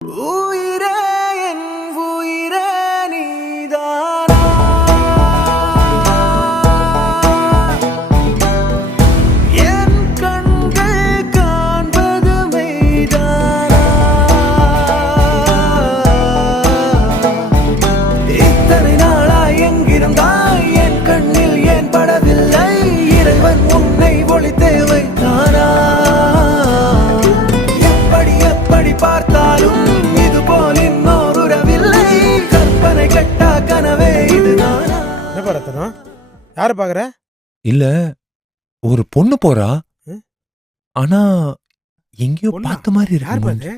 உயிரே என் உயிரே நீதானா என் கண்கள் காண்பது மெய்தானா இத்தனை நாளாய் எங்கிருந்தாய் என் கண்ணில் ஏன் படவில்லை இறைவன் உன்னை ஒளித்தே வைத்தானா எப்படி பார்த்தாலும் இது போல் இன்னொரு உறவில்லை கற்பனை கெட்டா கனவே இது நானா. என்ன பரத்தனம் யார பாக்குற? இல்ல ஒரு பொண்ணு போறா. ம்? ஆனா எங்கேயோ பொண்ணா? பார்த்த மாதிரி யார் இருக்கு. பாரு?